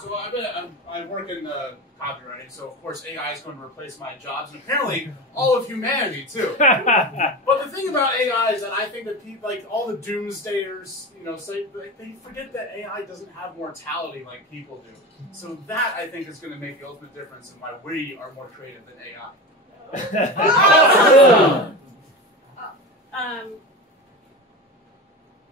So I work in copywriting, so of course AI is going to replace my jobs, and apparently all of humanity too. But the thing about AI is that I think that people, like all the doomsdayers, say they forget that AI doesn't have mortality like people do. So that I think is going to make the ultimate difference in why we are more creative than AI.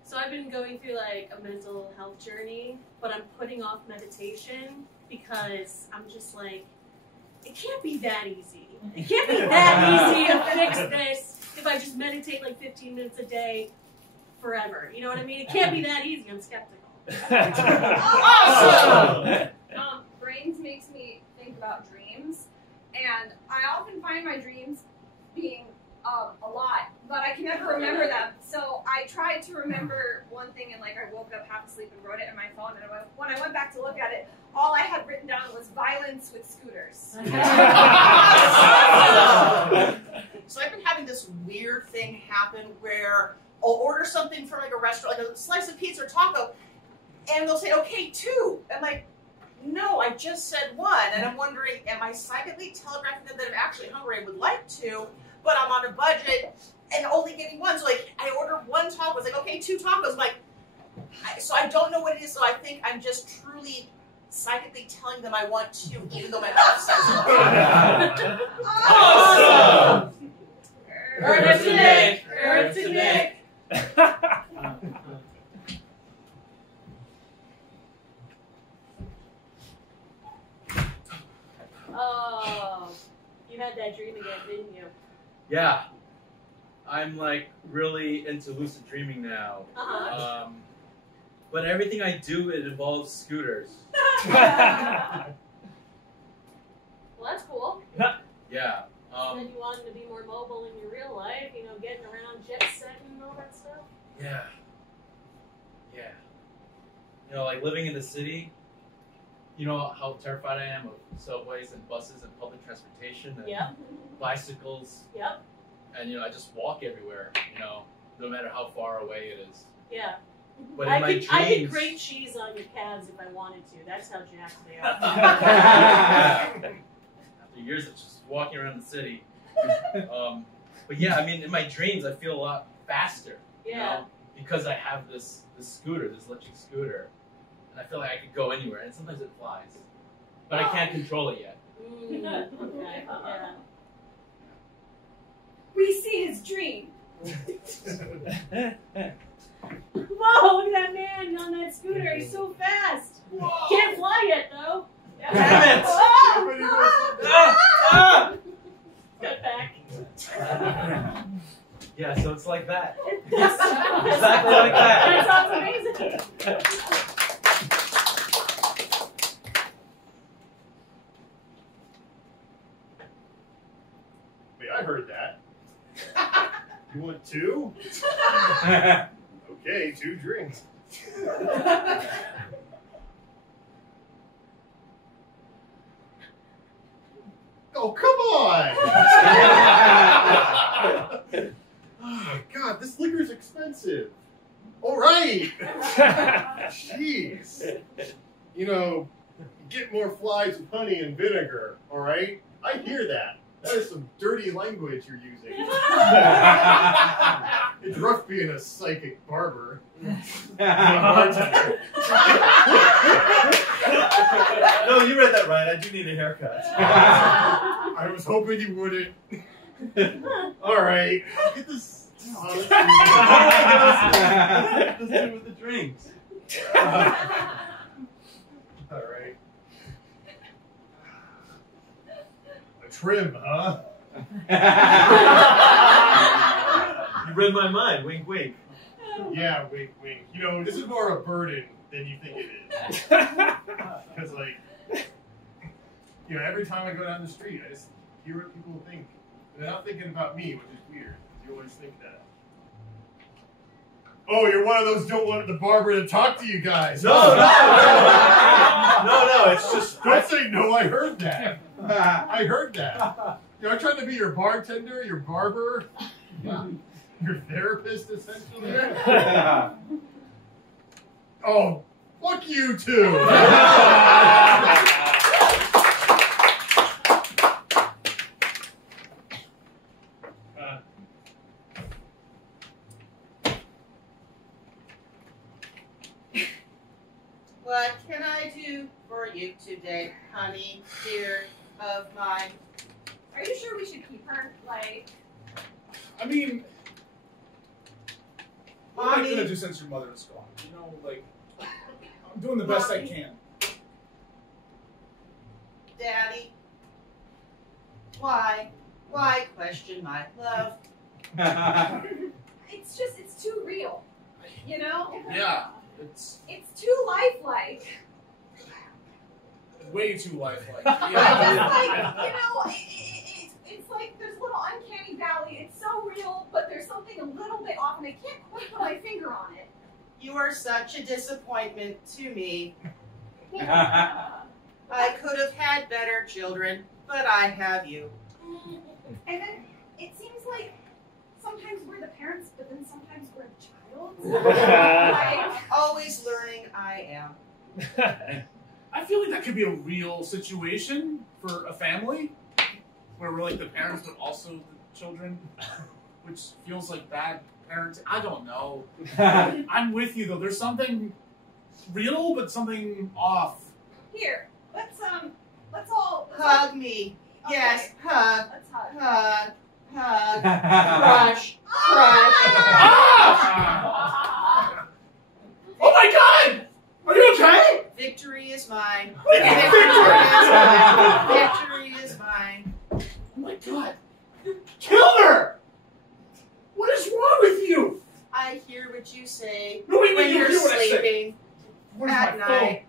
So I've been going through like a mental health journey, but I'm putting off meditation because I'm just like, it can't be that easy. It can't be that easy to fix this if I just meditate like 15 minutes a day forever. You know what I mean? It can't be that easy. I'm skeptical. Awesome! Brains makes me think about dreams, and I often find my dreams being a lot, but I can never remember them. So I tried to remember one thing, and like I woke up half asleep and wrote it in my phone. And when I went back to look at it, all I had written down was violence with scooters. So I've been having this weird thing happen where I'll order something from like a restaurant, like a slice of pizza or taco, and they'll say, "Okay, 2." I'm like, no, I just said 1, and I'm wondering, am I psychically telegraphing them that I'm actually hungry and would like to? But I'm on a budget and only getting 1. So like I ordered 1 taco. It's like, okay, 2 tacos. I'm like, so I don't know what it is. So I think I'm just truly psychically telling them I want 2, even though my mouth says it. Awesome! Earth to Nick! Earth to Nick! Oh, you had that dream again, didn't you? Yeah, I'm like really into lucid dreaming now. But everything I do, it involves scooters. Well, that's cool. Yeah. Then you wanted to be more mobile in your real life, getting around, jet setting and all that stuff. Yeah. Yeah. Like living in the city, you know how terrified I am of subways and buses and public transportation and bicycles. Yep. And I just walk everywhere, no matter how far away it is. Yeah. But I in my could dreams, grate cheese on your calves if I wanted to. That's how jacked they are. after years of just walking around the city. But yeah, I mean, in my dreams, I feel a lot faster. Yeah. Because I have this scooter, this electric scooter. And I feel like I could go anywhere, and sometimes it flies. But I can't control it yet. Okay, yeah. We see his dream. Whoa, look at that man on that scooter. He's so fast. Whoa. Can't fly yet, though. Damn it! Cut back. Yeah, so it's like that. Exactly like that. That sounds amazing. Wait, I heard that. You want 2? Okay, 2 drinks. Oh, come on! Oh, God, this liquor's expensive. All right. Jeez. Get more flies with honey and vinegar, all right? I hear that. That is some dirty language you're using. It's rough being a psychic barber. Bartender. No, you read that right. I do need a haircut. I was hoping you wouldn't. All right. Get this. Let's do it with the drinks. All right. A trim, huh? You read my mind. Wink, wink. Yeah, wink, wink. This is more a burden than you think it is. Because, every time I go down the street, I just hear what people think. And they're not thinking about me, which is weird. You always think that. Oh, you're one of those don't want the barber to talk to you guys. No, it's just... Don't say no, I heard that. I heard that. I'm trying to be your bartender, your barber, your therapist, essentially. Oh, Fuck you too. What can I do for you today, honey, dear of mine? Are you sure we should keep her? Like, I mean, what am I Mommy. gonna do since your mother is gone? You know, like, I'm doing the best I Mommy. can. Daddy, why question my love? it's too real. You know? Yeah, it's It's too lifelike. way too lifelike. I Yeah. just like, you know, it's like there's a little uncanny valley. It's so real, but there's something a little bit off, and I can't quite put my finger on it. You are such a disappointment to me. I could have had better children, but I have you. And then it seems like sometimes we're the parents, but then sometimes we're the child. Like, Always learning I am. I feel like that could be a real situation for a family, where we're like the parents, but also the children, which feels like bad parenting. I don't know. I'm with you though. There's something real, but something off. here, let's all Hug me. Okay. Yes, hug, Let's hug. hug, hug, crush, crush. Ah! Oh my God! Are you okay? Victory is mine. Victory! Victory is mine. Oh my God! You killed her! What is wrong with you? I hear what you say No, wait, when you you're hear what I say. sleeping Where's at my night.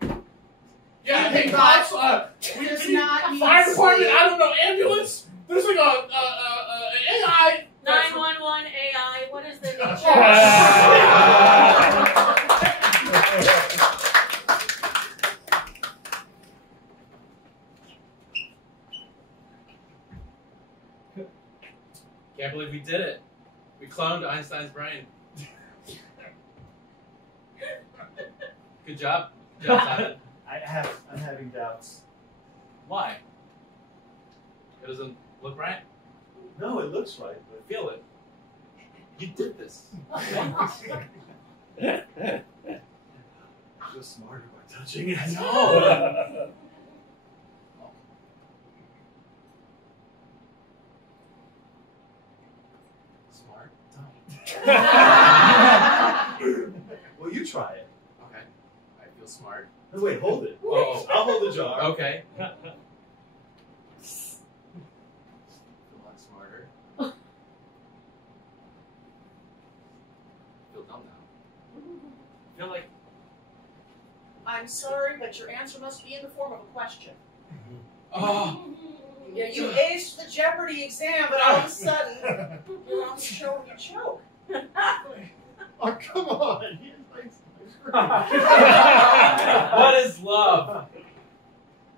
phone? Yeah, hey, But cops, does not mean fire department, sleep. I don't know, ambulance. There's like a AI. 911 AI. What is the nature? Can't believe we did it. We cloned Einstein's brain. Good job. Good job, Simon. I'm having doubts. Why? It doesn't look right? No, it looks right, but Feel it. You did this. I feel smarter by touching it. No. Smart. Well, you try it. Okay. I feel smart. No, wait, hold it. Oh. I'll hold the jar. Okay. Feel a lot smarter. Feel dumb now. Feel like I'm sorry, but your answer must be in the form of a question. oh. Yeah, you aced the Jeopardy exam, but all of a sudden, you're on the show and you choke. Oh, come on. What is love?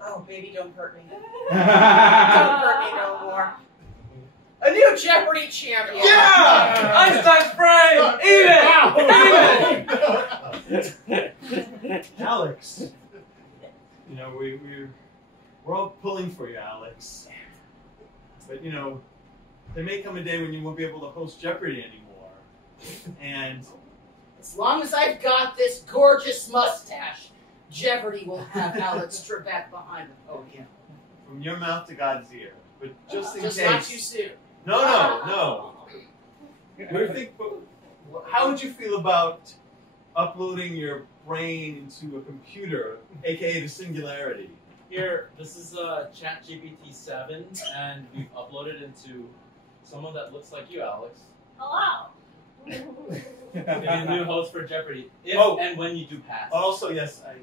Oh, baby, don't hurt me. Don't hurt me no more. A new Jeopardy champion. Yeah! Einstein's brain! Even! Alex. You know, we're all pulling for you, Alex. But, you know, there may come a day when you won't be able to host Jeopardy anymore. And As long as I've got this gorgeous mustache, Jeopardy will have Alex Trebek behind the podium. from your mouth to God's ear. But just in Just case. not too soon. No. What do you think? How would you feel about uploading your brain into a computer, aka the singularity? Here, this is ChatGPT 7, and we've uploaded into someone that looks like you, Alex. Hello. Maybe a new host for Jeopardy. If and when you do pass. Also, yes, I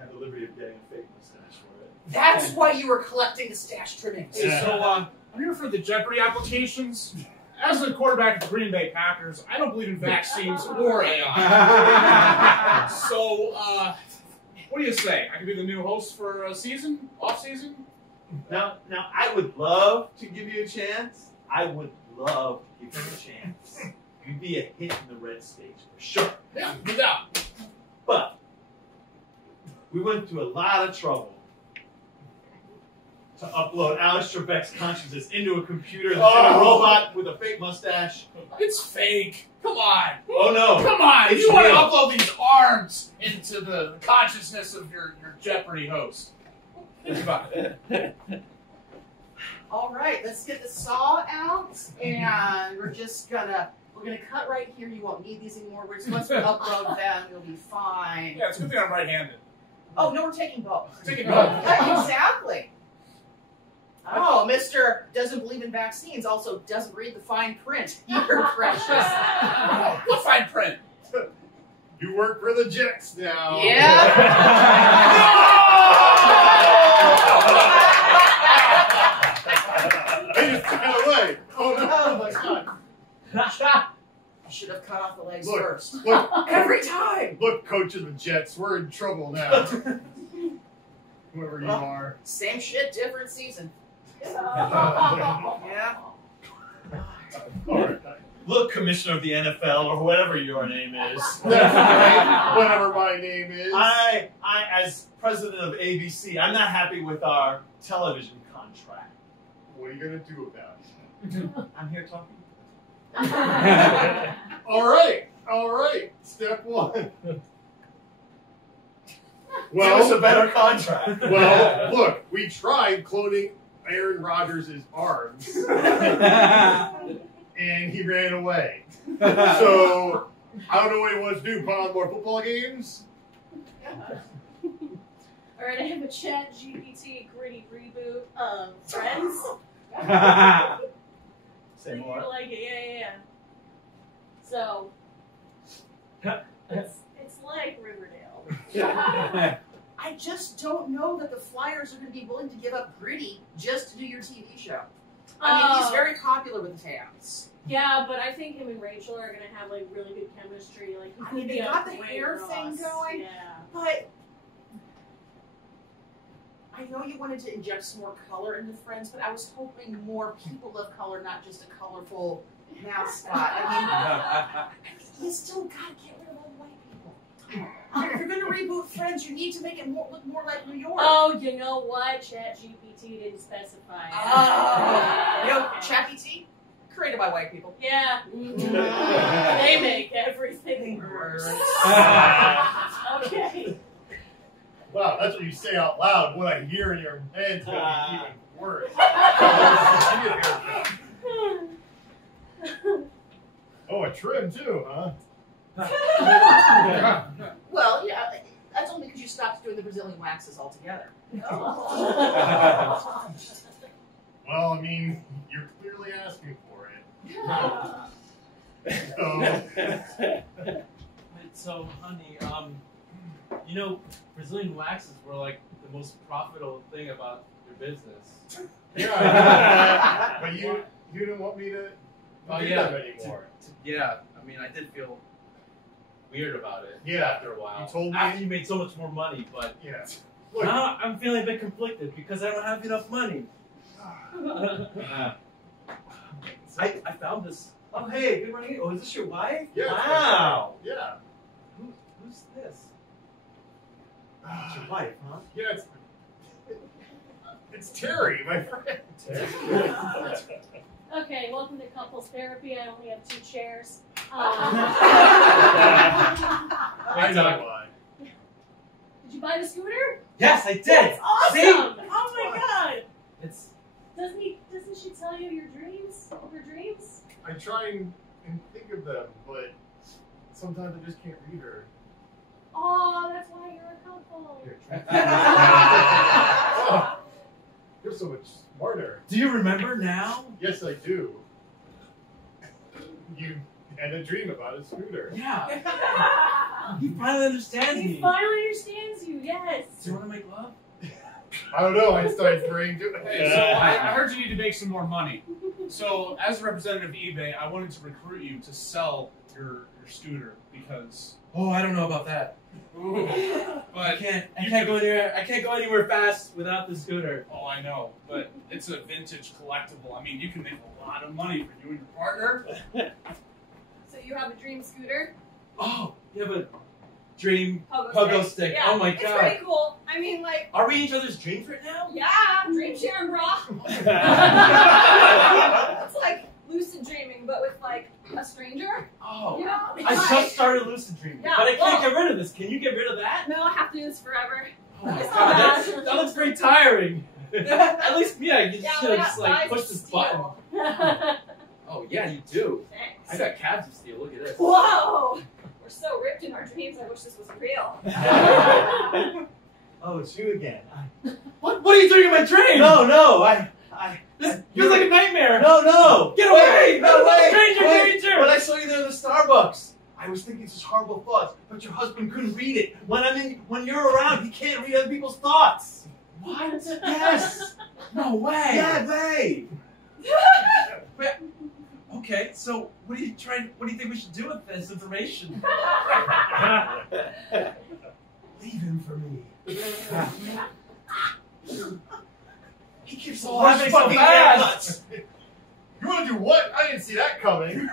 have the liberty of getting a fake mustache for it. That's why you were collecting the stash trimmings. Hey, so I'm here for the Jeopardy applications. As the quarterback of the Green Bay Packers, I don't believe in vaccines or AI. So, what do you say? I could be the new host for a season, off season. Now, I would love to give you a chance. I would love to give you a chance. You'd be a hit in the red stage for sure. Yeah, no doubt. But We went through a lot of trouble to upload Alex Trebek's consciousness into a computer that's in a robot with a fake mustache. It's fake. Come on. Oh no. Come on. It's You want to real. upload these arms into the consciousness of your Jeopardy host. Think about it. All right, let's get the saw out, and we're gonna cut right here. You won't need these anymore. Once we upload them, you'll be fine. Yeah, it's a good thing I'm right-handed. Oh no, we're taking both. Taking both. Exactly. Oh, Mr. doesn't believe in vaccines, also doesn't read the fine print. You're precious. What fine print? You work for the Jets now. Yeah. I just got away. Oh no. Oh my god. I should have cut off the legs Look, first. look, Every time. look, coach of the Jets, we're in trouble now. Whoever you are. Same shit, different season. Yeah. All right. Look, Commissioner of the NFL or whatever your name is. Whatever my name is. I, as president of ABC, I'm not happy with our television contract. What are you gonna do about it? I'm here talking. All right. Step one. Give us a Well, better contract. well, look, we tried cloning Aaron Rodgers' arms, and he ran away. So I don't know what he wants to do. Put on more football games? All right, I have a Chat GPT gritty reboot of Friends. Say You're more. like, yeah. So it's like Riverdale. I just don't know that the Flyers are going to be willing to give up Gritty just to do your TV show. I mean, he's very popular with the fans. Yeah, but I think him and Rachel are gonna have like really good chemistry. Like, he I could mean, they be a got the great hair Ross. thing going. Yeah. But I know you wanted to inject some more color into Friends, but I was hoping more people of color, not just a colorful mascot. I mean, you still gotta get rid of all the white people. If you're gonna reboot Friends, you need to make it look more like New York. Oh, you know what? Chat GPT didn't specify. You know, Okay. ChatGPT, created by white people. Yeah. They make everything worse. Okay. Wow, that's what you say out loud. What I hear in your head's gonna be even worse. Oh, a trim too, huh? Well, yeah, that's only because you stopped doing the Brazilian waxes altogether. Well, I mean, you're clearly asking for it. So, honey, you know, Brazilian waxes were like the most profitable thing about your business. Yeah, but you didn't want me to Oh, do yeah. that anymore. Yeah, I mean, I did feel weird about it Yeah, after a while. you told me- After you made so much more money, but Yeah. Look, now I'm feeling a bit conflicted because I don't have enough money. I found this. Oh, hey, good morning. Oh, is this your wife? yeah, Wow. yeah. Who's this? It's your wife, huh? Yeah, it's Terry, my friend. Okay, welcome to couples therapy. I only have 2 chairs. I know why. Did you buy the scooter? Yes, I did. That's awesome! See? Oh my god! It's Doesn't she tell you your dreams? Her dreams? I try and think of them, but sometimes I just can't read her. Oh, that's why you're a couple. Oh, you're so much smarter. Do you remember now? Yes, I do. You had a dream about a scooter. Yeah. He finally understands He me. finally understands you, yes. Do you want to make love? I don't know. I started praying to Hey, so I heard you need to make some more money. So, as a representative of eBay, I wanted to recruit you to sell your scooter because. Oh, I don't know about that. Ooh, I but can't go anywhere. I can't go anywhere fast without the scooter. oh, I know. But it's a vintage collectible. I mean, you can make a lot of money for you and your partner. So you have a dream scooter? Oh, yeah, but dream Pogo pogo stick. stick. Yeah, Oh my it's god. pretty cool. I mean, like, Are we in each other's dreams right now? yeah, dream sharing, bro. It's like lucid dreaming, but with like a stranger. Oh. You know? I just started lucid dreaming, Yeah, but I can't well- get rid of this. Can you get rid of that? No, I have to do this forever. Oh my It's god, not that looks very tiring. At least me, I can Yeah, should we have just got like thighs push of this steel. button. Oh yeah, you do. Thanks. I got calves of steel. Look at this. Whoa! We're so ripped in our dreams. I wish this was real. Oh, it's you again. What are you doing in my dream? No, This feels like a nightmare. No! Get away! No, wait! Stranger! When I saw you there in the Starbucks, I was thinking such horrible thoughts, but your husband couldn't read it. When you're around, he can't read other people's thoughts. What? Yes! No way. Yeah, babe! Okay, so what do you think we should do with this information? Leave him for me. He keeps Oh, on that makes so fucking fast. haircuts. You want to do what? I didn't see that coming.